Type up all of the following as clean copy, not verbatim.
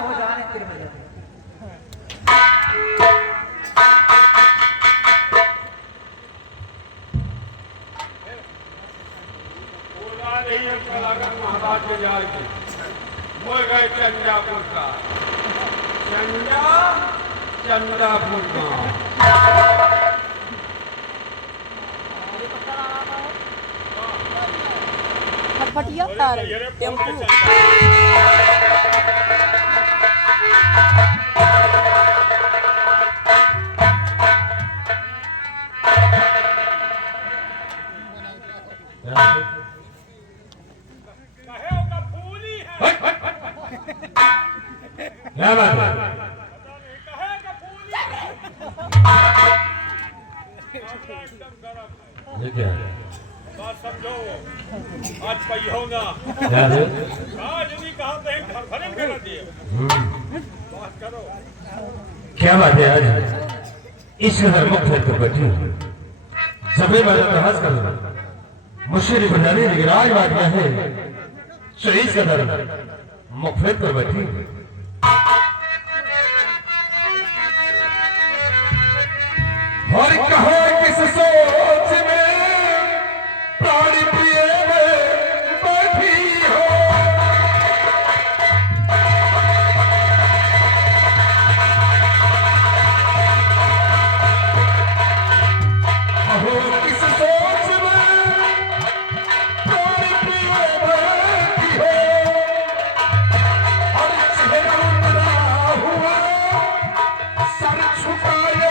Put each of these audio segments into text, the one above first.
हो जाने तेरे वजह से। महाराज के जाल की वो गए चंदापुर का चंदापुर का फटफटिया तार टेम्पू क्या बात है? ये क्या है? बात समझो आज पहियो ना क्या है? आज नहीं कहा तो घर भरे में करा दिए बात करो क्या बात है आज इस कदर मुख्य तो बैठी सभी बात बहस कर मुश्किल बनाने की राज बात क्या है तो इस कदर मुख्य तो बैठी और कहो किस सोच में प्राणी प्रिय में बैठी हो कहो किस सोच में प्राणी प्रिय बैठी हो और चेहरा उतरा हुआ सर झुकाए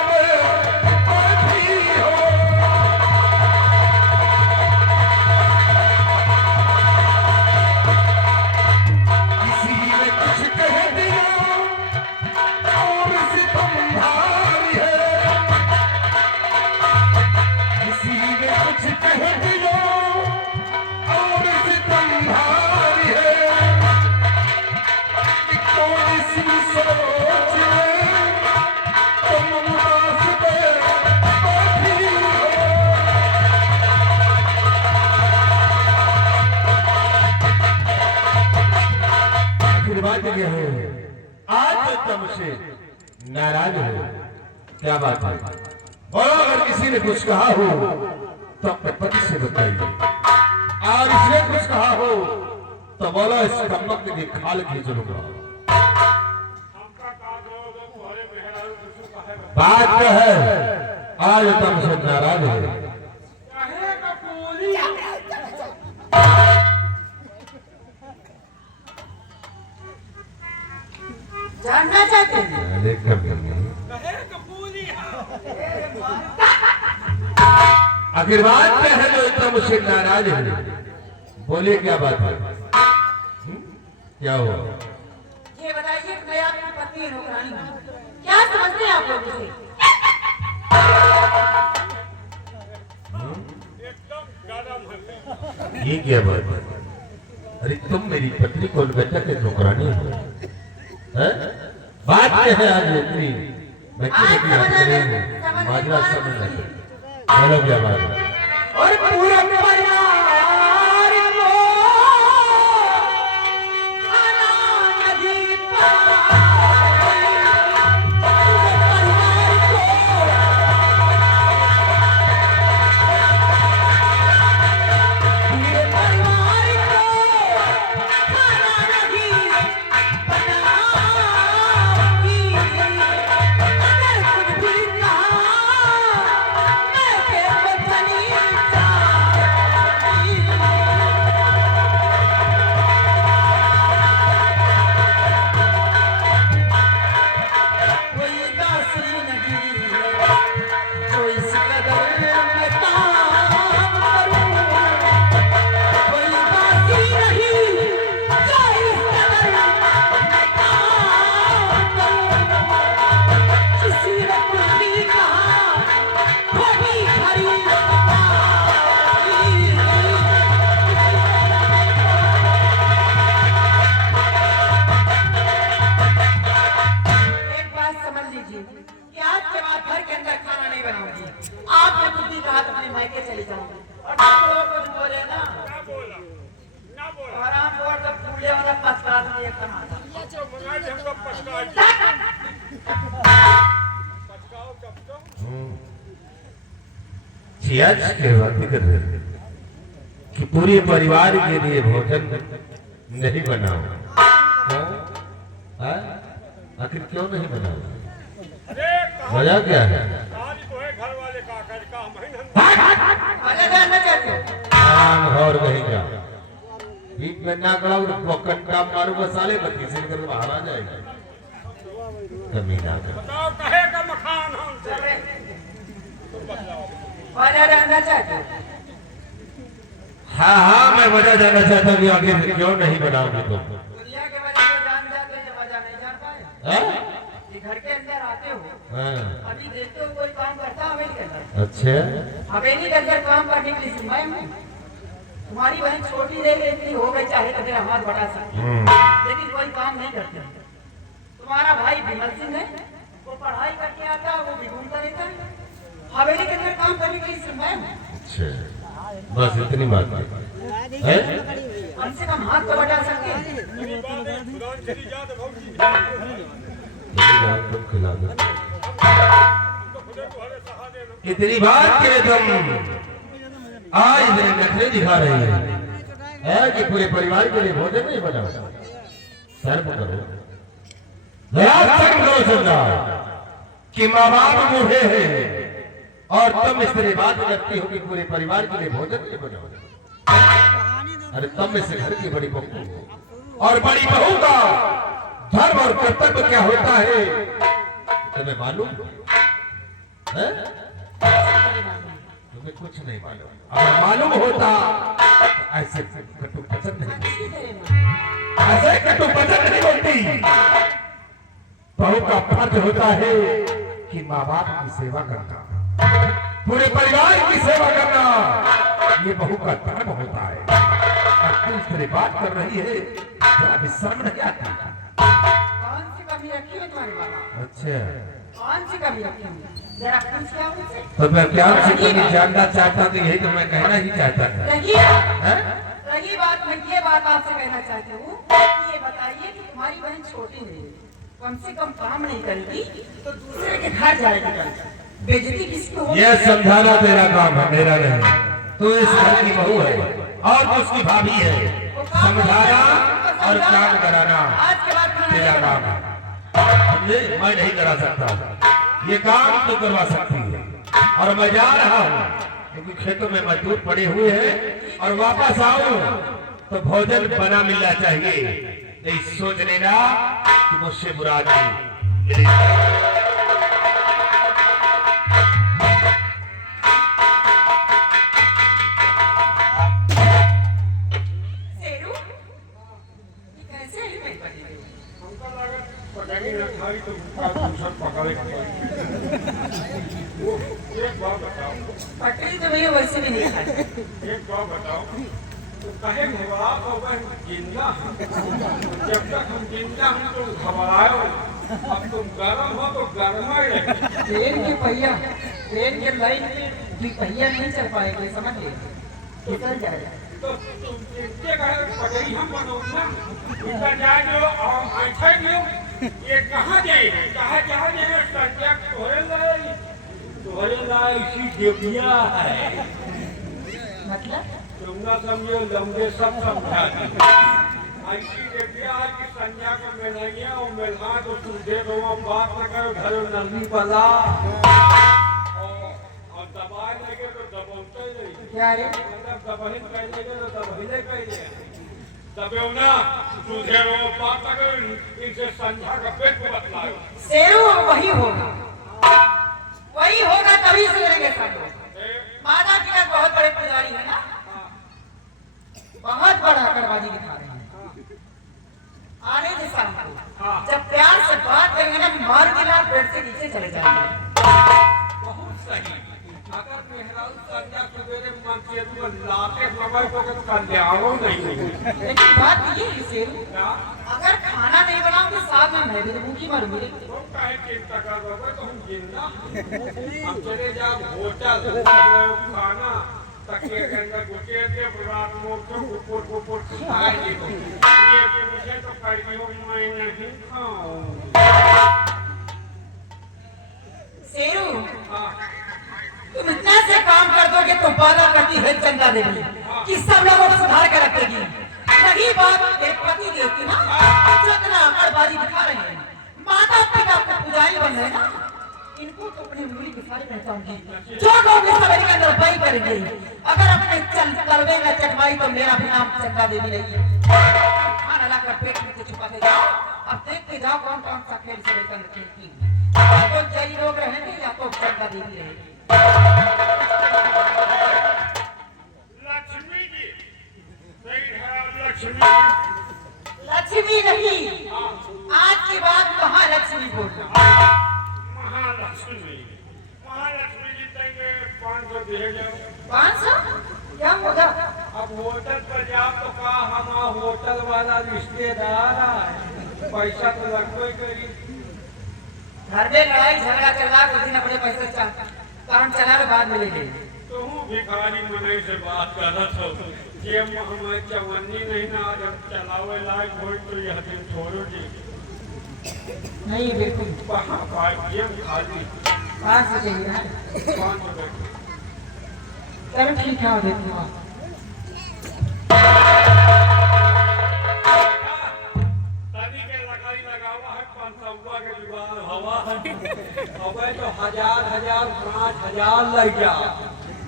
आज तुमसे नाराज हो क्या बात है और अगर किसी ने कुछ कहा हो तो अपने पति से बताइए और इसने कुछ कहा हो तो बोलो इस कमक के खाल खींच लूंगा बात है आज तुमसे नाराज है जानना चाहते हैं आखिर बात क्या है जो इतना मुझसे नाराज है बोलिए क्या बात है क्या हुआ ये बताइए कि मैं आपकी पत्नी नौकरानी हूँ क्या समझते हैं आप लोग मुझे ये क्या बात है अरे तुम मेरी पत्नी कोलकाता के नौकरानी हो बात क्या है आज इतनी माजरा समझ लगे बोलो क्या बात है और पूरा परिवार को खाना नहीं बोल आराम बोल तो फूले वाला पसका दिए कहां तो मंगाई हमको पचकाओ पचकाओ कब तो आज के बात कर रहे हैं कि पूरे परिवार के लिए भोजन नहीं बनाओ। क्यों? आखिर क्यों नहीं बनाओ? अरे वजह क्या है? कहानी तो है घर वाले का कर का महीना अरे जानना चाहते हो आराम और कहेगा बीच में ना कड़ाऊ पकड़ता मारू मसाले बत्ती से निकल बाहर आ जाएगा। कमीना का बताओ कहे का मखान हमसे वजह जानना चाहते हो हाँ मैं वजह जानना चाहता हूँ आखिर क्यों नहीं बनाओगे तुम? दुनिया के वजह से जान जाते हो, ये वजह नहीं जान पाए हाँ? ये घर के अंदर आते हो हाँ। अभी देखते हो कोई काम करता हवेली के अंदर अच्छा हवेली के अंदर काम करने के लिए मैं हूँ तुम्हारी बहन छोटी रह गई इतनी हो गई चाहे तो मेरा हाथ बढ़ा सकती लेकिन कोई काम नहीं करते तुम्हारा भाई विमल सिंह है वो पढ़ाई करके आता है वो भी घूमता रहता है हवेली के अंदर काम करने के लिए मैं हूँ अच्छा बस इतनी बात है? कम से कम हाथ तो बढ़ा सकते हैं मेरी बात है खुदा चली जा तो भौजी तुम खिला दो। तो खुदे को हरे सहा देना इतनी बात के लिए तुम आज मेरे नखरे दिखा रही है कि पूरे परिवार के लिए भोजन नहीं बना। शर्म करो जरा शर्म करो सरदार कि माँ बाप बूढ़े हैं और तुम इस तरह बात करती हो कि पूरे परिवार के लिए भोजन नहीं बना। अरे तुम में से घर की बड़ी बहू हो और बड़ी बहू का धर्म और कर्तव्य क्या होता है तुम्हें मालूम है? तुम्हें कुछ नहीं मालूम। अगर मालूम होता तो ऐसे कटु वचन नहीं बोलती। ऐसे कटु वचन नहीं बोलती। बहू का फर्ज होता है कि माँ बाप की सेवा करना पूरे परिवार की सेवा करना ये बहू का धर्म होता है। और तू इस तरह बात कर रही है जरा भी शर्म नहीं आती? कौन सी कमी रखी है तुम्हारे बाबा अच्छा कौन सी कमी रखी है जरा पूछ क्या मुझसे तो मैं क्या जानना चाहता था यही तो मैं कहना ही चाहता था। रही बात मैं ये बात आपसे कहना चाहती हूँ कि ये बताइए कि तुम्हारी बहन छोटी नहीं है कम से कम काम नहीं करेगी तो दूसरे के घर जाएगी बेइज्जती किसकी होगी? यह समझाना तेरा काम है मेरा नहीं। तू इस घर की बहू है और तू उसकी भाभी है। समझाना और काम कराना आज के बाद खाना तेरा नहीं काम है। मैं नहीं करा सकता ये काम तो करवा सकती है और मैं जा रहा हूँ क्योंकि खेतों में मजदूर पड़े हुए हैं और वापस आऊं तो भोजन बना मिलना चाहिए। नहीं सोच लेना कि मुझसे बुरा नहीं शेरू, ये कैसे है मेरी पति? हमका लागत पकड़ी ना खाई तो भूखा दूसरा पकड़े एक बात बताओ पटरी तो भैया वैसे भी नहीं खाती एक बात बताओ तो कहे घबरा तो बहन जिंदा हैं। जब तक हम जिंदा हैं तो घबराए अब तुम गर्म हो तो गर्म ही रहे ट्रेन के पहिया ट्रेन के लाइन पे भी पहिया नहीं चल पाएंगे समझ लिए उतर जाएगा तो तुम चिंते कहे पकड़ी हम बनोगे उनका जाए जो और ऐसे जो ये कहाँ जाएंगे कहाँ जाएंगे संजय तोहरे लाए इसी देविया है मतलब तुम ना समझो लंबे सब समझा दी ऐसी देविया है कि संजय को मिलाइए और मिलना तो तुम देखो बात न करो घर नली बला और दबाए लगे तो दबाते ही नहीं क्या रे मतलब दबहिन कह लेगे तो दबहिले कह ले दबे ना तुझे वो बात न करो इनसे संजय का पेट बतलाओ शेरू वही होगा तभी सुधरेंगे सब लोग माता जी का बहुत बड़े पुजारी है ना बहुत बड़ा आतंकवादी दिखा रहे हैं आने के शाम को जब प्यार से बात करेंगे ना मार के लाल पेट से नीचे चले जाएंगे बहुत सही अगर मेहरारू संजय सवेरे मंचेरू में लाते समय को कल्याणों नहीं होगी लेकिन बात ये है शेरू क्या अगर खाना नहीं बनाओगे साथ में मैं भी तो भूखी मरूंगी तो काहे चिंता कर रहे हो तो हम जिंदा हम चले जाओ होटल खाना तकिए के अंदर घुसे थे रात को ऊपर खाए देखो ये पूछे तो कहियो मैं नहीं खाऊं। शेरू, हाँ तुम इतना से काम कर दोगे तो वादा करती है चंदा देवी कि सब लोगों को सुधार कर रखेगी। रही बात एक पति देव की ना, जो इतना अकड़बाजी दिखा रहे हैं, माता पिता को पुजारी बन रहे हैं ना, इनको तो अपनी उंगली की सारी पहचानगी। जो लोग इस समय के अंदर बही करेंगे, अगर अपने तलवे में चटवाई तो मेरा भी नाम चंदा देवी नहीं है। खाना लाकर पेट में छुपाते जाओ, अब देखते जाओ कौन कौन सा खेल समय के अंदर खेलती है। या तो जय लोग रहेंगे या तो चंदा देवी रहेगी। लक्ष्मी जी सही है लक्ष्मी लक्ष्मी नहीं, आज की बात महालक्ष्मी बोल। महालक्ष्मी महालक्ष्मी जी देंगे 500 दिए जाओ। 500 क्या होगा? अब होटल पर जाओ तो कहा हम होटल वाला रिश्तेदार है, पैसा तो लगभग ही करी। घर में लड़ाई झगड़ा चल रहा, कुछ दिन अपने पैसे काम चला के बाद मिलेंगे। तो हूँ भिखारी मने से बात कर रहा था ये हमें चवन्नी नहीं ना जब चलावे लायक हो तो यह दिन छोड़ो जी नहीं बिल्कुल वहाँ भाई ये खाली 500 चाहिए ना। 500 चलो ठीक है, देती हूँ। तनी के लगाई लगावा है 500 के जुगाड़ हवा है अबे तो 1000 5,000 लग जा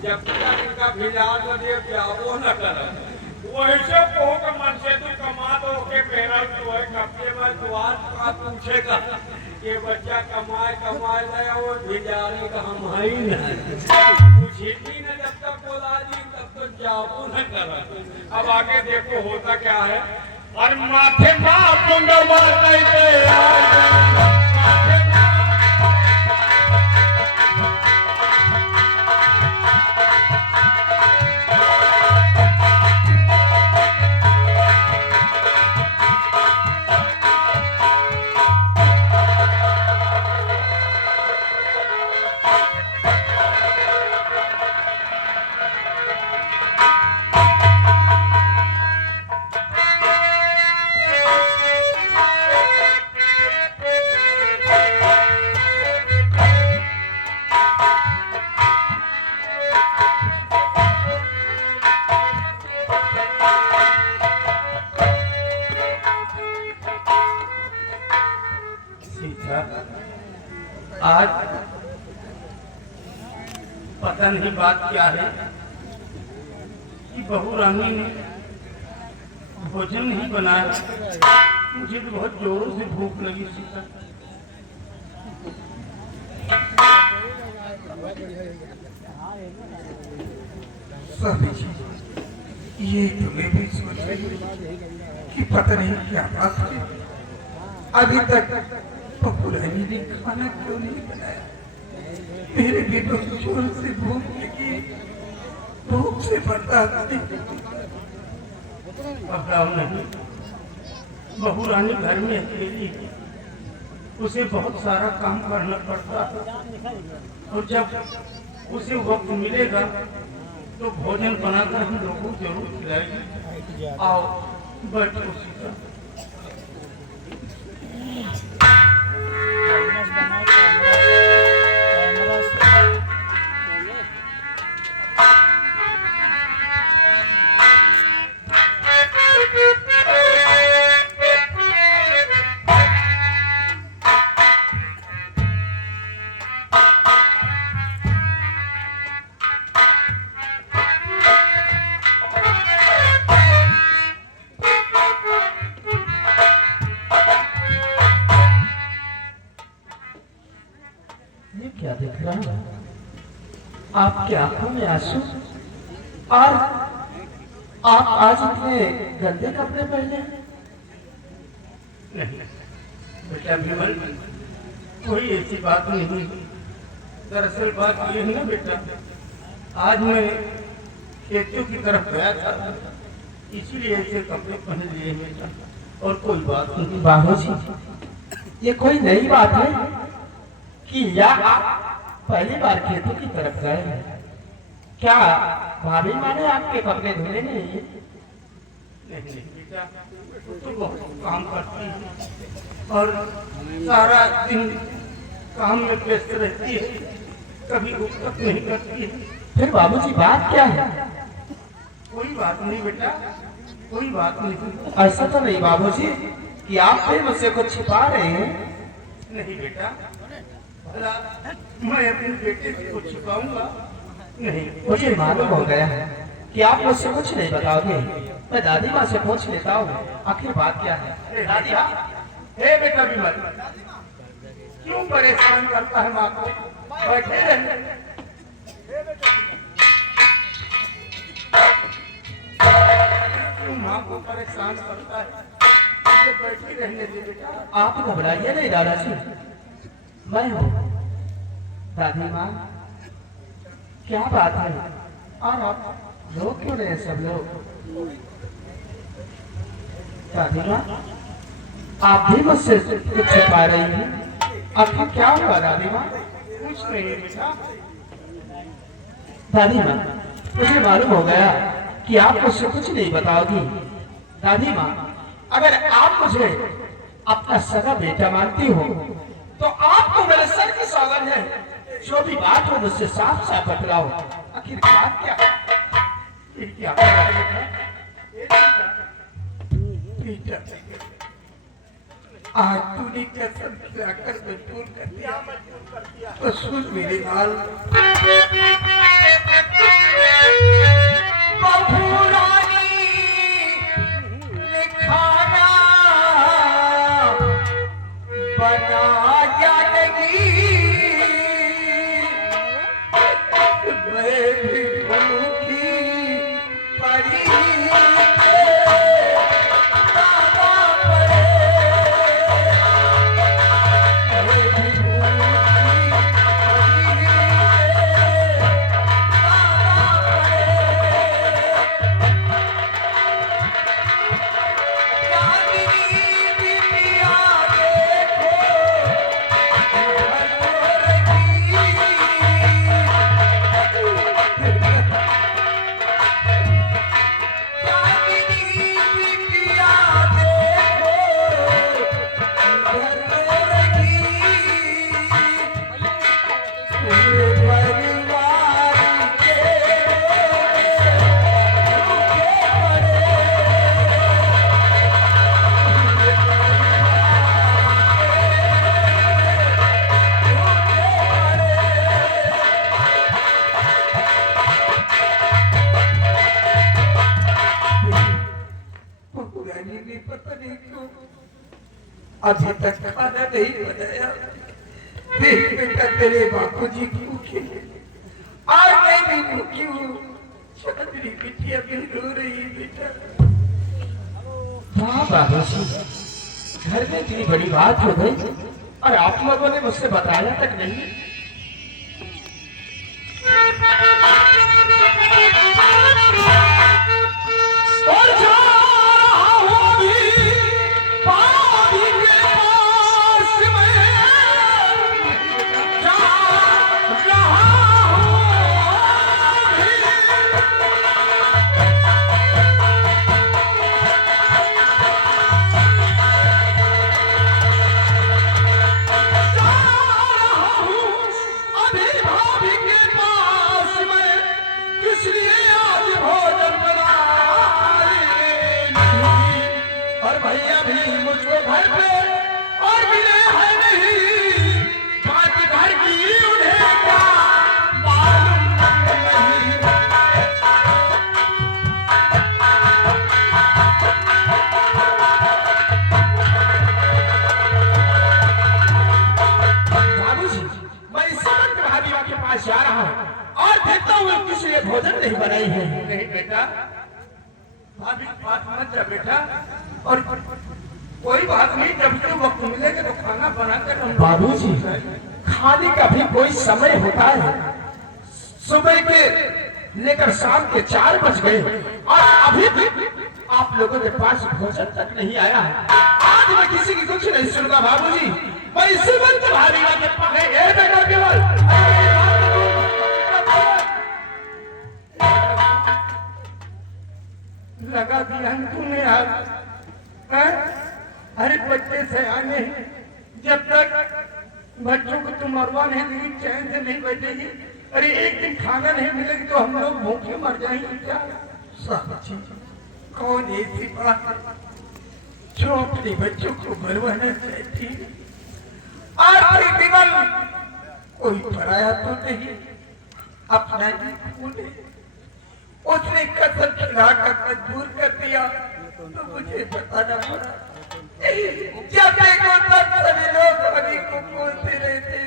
जब तक इनका भिजार न दे प्यावो न कर वैसे बहुत मन से तू कमा दो के मेरा तो है कब्जे में द्वार का पूछेगा ये बच्चा कमाए कमाए ले वो भिजारी का हम है ही नहीं कुछ ही न जब तक बोला जी तब तो जाओ न कर। अब आगे देखो होता क्या है और माथे मुंडवा कहते आज पता नहीं बात क्या है कि बहू रानी ने भोजन नहीं बनाया। मुझे तो बहुत जोरों से भूख लगी सीता। ये तो मैं भी सोच रही कि पता नहीं क्या बात है, अभी तक पपुरानी ने खाना क्यों नहीं बनाया। मेरे बेटों को जोर से भूख लगी, भूख से बर्दाश्त नहीं। नहीं, बहू रानी घर में अकेली है, उसे बहुत सारा काम करना पड़ता है और जब उसे वक्त मिलेगा तो भोजन बनाकर हम लोगों को जरूर खिलाएगी। आओ बैठो सीता। क्या देख रहा हूँ? आपकी आंखों में आंसू और आप आज इतने गंदे कपड़े पहने हैं। बेटा विमल, कोई ऐसी बात नहीं। दरअसल बात ये है ना बेटा, आज मैं खेतों की तरफ गया था, इसीलिए ऐसे कपड़े पहन लिए बेटा, और कोई बात नहीं। बाबूजी, ये कोई नई बात है कि या आप पहली बार खेतों की तरफ गए हैं? क्या भाभी माने आपके कपड़े धुले नहीं? नहीं बेटा, वो तो बहुत काम करती है और सारा दिन काम में व्यस्त रहती है, कभी उपतक नहीं करती है। फिर बाबूजी बात क्या है? कोई बात नहीं बेटा, कोई बात नहीं। ऐसा तो नहीं बाबूजी कि आप फिर मुझसे कुछ छिपा रहे हैं? नहीं बेटा, भला मैं अपने बेटे से कुछ छुपाऊंगा नहीं। मुझे मालूम हो गया है कि आप मुझसे कुछ नहीं बताओगे। मैं दादी माँ से पूछ लेता हूँ आखिर बात क्या है। दादी माँ, हे बेटा विमल, क्यों परेशान करता है माँ को? बैठे रहे। क्यों माँ को परेशान करता है? मुझे बैठी रहने दे बेटा। आप घबराइए नहीं दादाजी, मैं हूँ। दादी माँ, क्या बात है? और आप लोग क्यों रहे सब लोग? दादी माँ, आप भी मुझसे कुछ छिपा रही हैं? आखिर क्या हुआ दादी माँ? कुछ नहीं बेटा। दादी माँ, मुझे मालूम हो गया कि आप मुझसे कुछ नहीं बताओगी। दादी माँ, अगर आप मुझे अपना सगा बेटा मानती हो तो आपको मेरे सर की सौगंध है, जो भी बात हो मुझसे साफ साफ बतलाओ। आखिर बात क्या है? ये क्या हो रहा है बेटा? बेटा, आज तूने कसम खिलाकर मजबूर कर दिया, तो सुन मेरे लाल। खाना बनाया नहीं, मैं भी भूखी पड़ी अभी तक खाना नहीं बनाया। देख बेटा, तेरे बापूजी भूखे हैं, आज मैं भी भूखी हूँ। चांदनी बिटिया भी रो रही है बेटा। वाह बाबूजी, घर में इतनी बड़ी बात हो गई और आप लोगों ने मुझसे बताया तक नहीं। और जा रहा हूं अभी भाभी के पास में, जा रहा हूं अभी। अभी भाभी के पास में, इसलिए आज भोजन बनाई नहीं। और भैया भी मुझको घर पे और मिले हैं नहीं, बात घर की उन्हें क्या मालूम नहीं। बाबूजी, मैं इस वक्त भाभी के पास जा रहा हूँ और देखता हूँ किसी ने भोजन नहीं बनाई है। नहीं बेटा, भाभी की बात मत जा बेटा। और कोई बात नहीं, जब भी वक्त मिलेगा तो खाना बनाकर हम बाबूजी, खाने का भी कोई समय होता है। सुबह के लेकर शाम के 4 बज गए और अभी भी आप लोगों के पास भोजन तक नहीं आया है। आज मैं किसी की कुछ नहीं सुनूंगा बाबूजी। मैं इसी वक्त भाभी के पास बेटा केवल मरवा नहीं देगी, चैन से नहीं बैठेगी। अरे एक दिन खाना नहीं मिलेगी तो हम लोग भूखे मर जाएंगे क्या? साहब जी, कौन ऐसी बात जो अपने बच्चों को मरवाना चाहती है? आखिरी विमल कोई पराया तो नहीं, अपना ही खून है। उसने कसम खिलाकर मजबूर कर दिया तो मुझे बताना पड़ा। जब देखो तब सभी लोग सभी को बोलते रहते,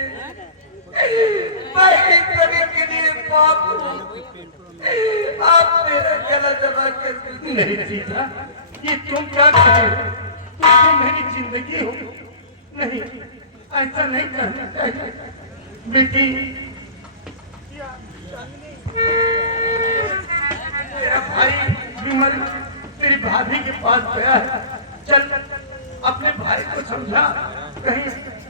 मैं इन सभी के लिए पाप हूँ। आप मेरा गला दबा कर नहीं सीधा। ये तुम क्या कह रहे हो? तुम तो मेरी जिंदगी हो। नहीं, ऐसा नहीं करना चाहिए बेटी। तेरा भाई विमल तेरी भाभी के पास गया है, चल अपने भाई को समझा, कहीं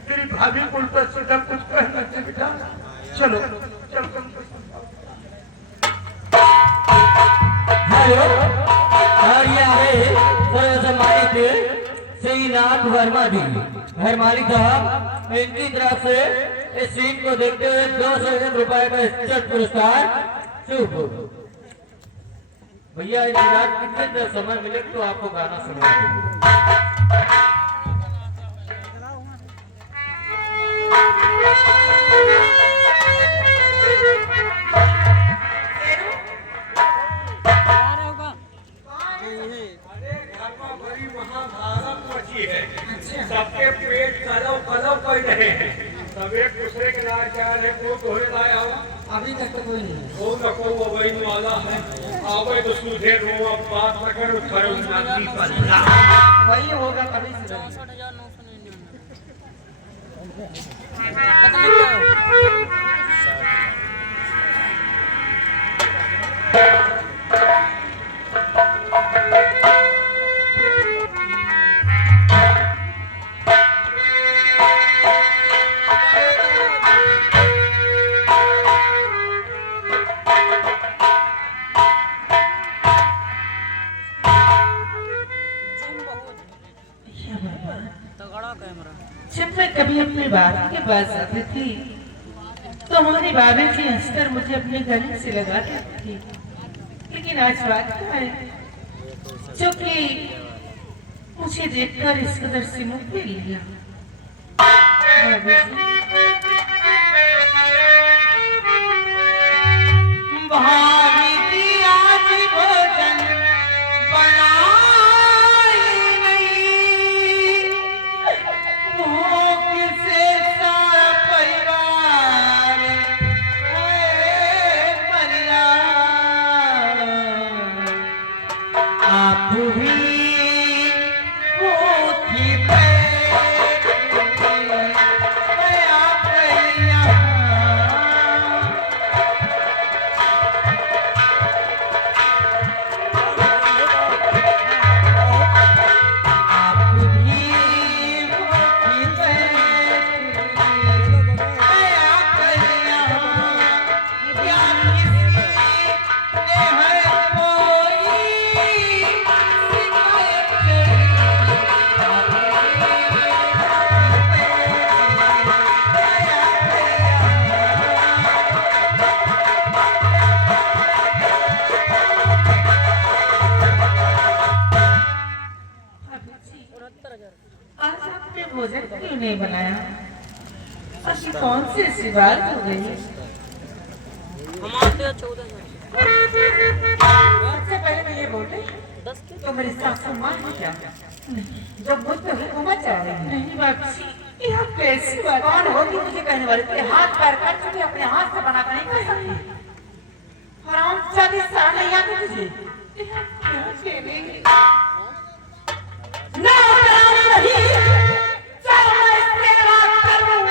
तेरी भाभी को उल्टा सीधा कुछ कहना चाहिए बेटा। चलो चल तुम हेलो, और ये आ रहे सर्वसम्मानित श्रीनाथ वर्मा जी। घर मालिक साहब, इनकी तरफ से इस सीन को देखते हुए 200 रुपए का स्टेट पुरस्कार शुभ। भैया इस रात कितने देर समय मिले तो आपको गाना सुना। सबके पेट कलव कलव कर रहे हैं, सब एक दूसरे के लाए जा रहे, कोई तोहरे लाए आवा। अभी तक तो कोई नहीं। वो न को वो वही वाला है, आवे तो सूझे रो, अब बात न करो, खड़ो नाती का वही होगा कभी से। जब मैं कभी अपने भाभी के पास आती थी तो हमारी भाभी की हंसकर मुझे अपने गले से लगा देती थी, लेकिन आज बात क्या है जो कि मुझे देखकर इस कदर सिमट भी लिया। भाभी की आज भोजन बनाई नहीं, भूख से सारा परिवार है मरिया। आप भी भूखी बैठी मैं आप यहाँ। आज आपने भोजन क्यों नहीं बनाया? ऐसी कौन सी ऐसी बात हो गई? सबसे पहले तो ये बोले तो मेरी सासू माँ है क्या? जब मुझ पे हुक्म चला रही है। नहीं बाबूजी, ये आप कैसी बात? कौन होगी मुझे कहने वाली? तेरे हाथ पैर काट चुके, अपने हाथ से बना कर नहीं कर सकती। हराम जाती साल नहीं आती तुझे। क्यों कह ना नहीं, चल मैं सेवा करूं।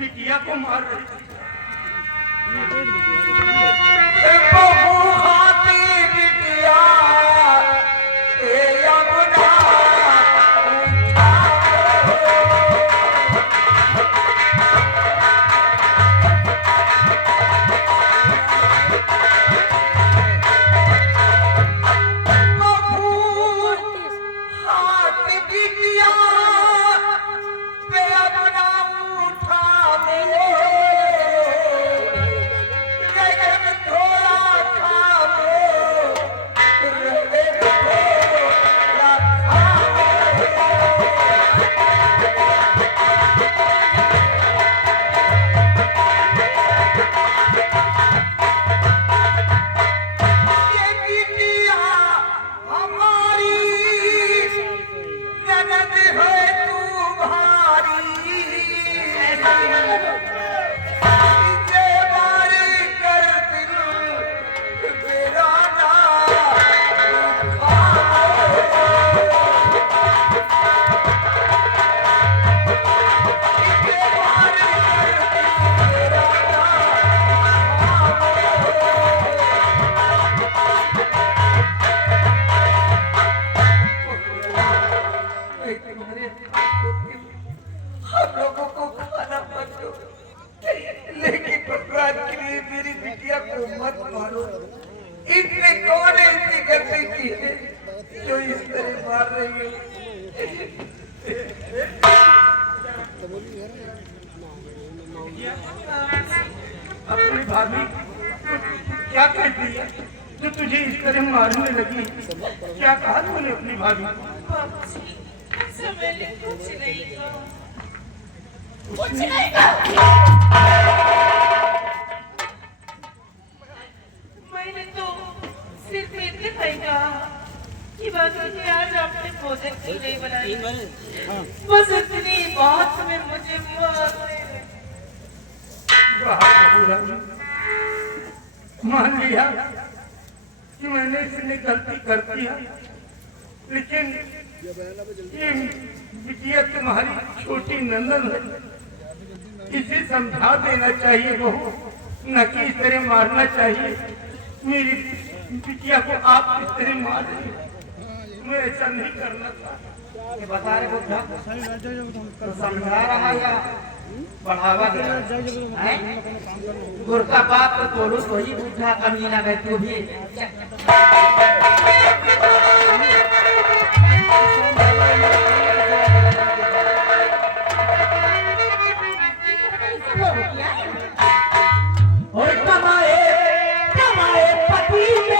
बिटिया को मार रही थी। बहू हाथी बिटिया ए यमुना इसने कौन ऐसी गलती की है जो इस तरह मार रही है? अपनी भाभी क्या कहती है जो तुझे इस तरह मारने लगी? क्या कहा तूने अपनी भाभी को? कुछ नहीं कहा। मैंने तो सिर्फ इतने ही कहा कि बस आज आपने भोजन क्यों नहीं बनाई, बस इतनी बात में मुझे मान लिया कि मैंने इसने गलती कर दिया, लेकिन ये बिटिया तुम्हारी छोटी नंदन है, इसे समझा देना चाहिए बहू, न कि इस तरह मारना चाहिए। मेरी बिटिया को आप इस तरह मार रही, मैं ऐसा नहीं करना था। ये बता रहे बुद्धा तो समझा रहा या बढ़ावा दे रहा है? गुर का बाप तो बोलो तो ही बुद्धा कमीना गए तू भी। और कमाए पति के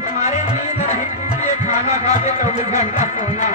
तुम्हारे नींद नहीं टूटी, खाना खा के 24 घंटा सोना।